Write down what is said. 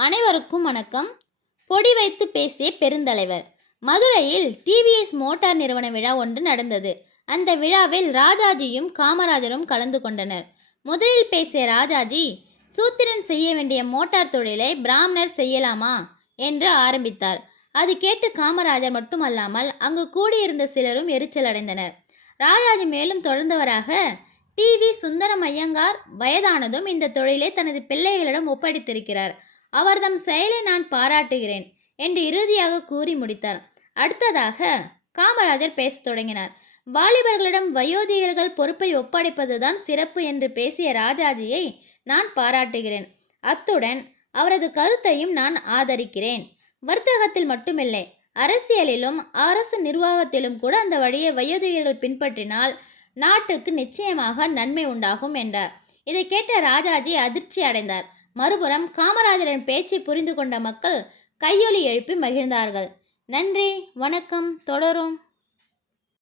அனைவருக்கும் வணக்கம். பொடி வைத்து பேசிய பெருந்தலைவர். மதுரையில் டிவிஎஸ் மோட்டார் நிறுவன விழா ஒன்று நடந்தது. அந்த விழாவில் ராஜாஜியும் காமராஜரும் கலந்து கொண்டனர். முதலில் பேசிய ராஜாஜி சூத்திரன் செய்ய வேண்டிய மோட்டார் தொழிலை பிராமணர் செய்யலாமா? என்று ஆரம்பித்தார். அது கேட்டு காமராஜர் மட்டுமல்லாமல் அங்கு கூடியிருந்த சிலரும் எரிச்சல் அடைந்தனர். ராஜாஜி மேலும் தொடர்ந்தவராக டிவி சுந்தரம் ஐயங்கார் வயதானதும் இந்த தொழிலை தனது பிள்ளைகளிடம் ஒப்படைத்திருக்கிறார். அவர்தம் செயலை நான் பாராட்டுகிறேன் என்று இறுதியாக கூறி முடித்தார். அடுத்ததாக காமராஜர் பேசத் தொடங்கினார். வாலிபர்களிடம் வயோதிகர்கள் பொறுப்பை ஒப்படைப்பதுதான் சிறப்பு என்று பேசிய ராஜாஜியை நான் பாராட்டுகிறேன். அத்துடன் அவரது கருத்தையும் நான் ஆதரிக்கிறேன். வர்த்தகத்தில் மட்டுமில்லை அரசியலிலும் அரசு நிர்வாகத்திலும் கூட அந்த வழியை வயோதிகர்கள் பின்பற்றினால் நாட்டுக்கு நிச்சயமாக நன்மை உண்டாகும் என்றார். இதை கேட்ட ராஜாஜி அதிர்ச்சி அடைந்தார். மறுபுறம் காமராஜரின் பேச்சை புரிந்து கொண்ட மக்கள் கையொலி எழுப்பி மகிழ்ந்தார்கள். நன்றி வணக்கம் தொடரும்.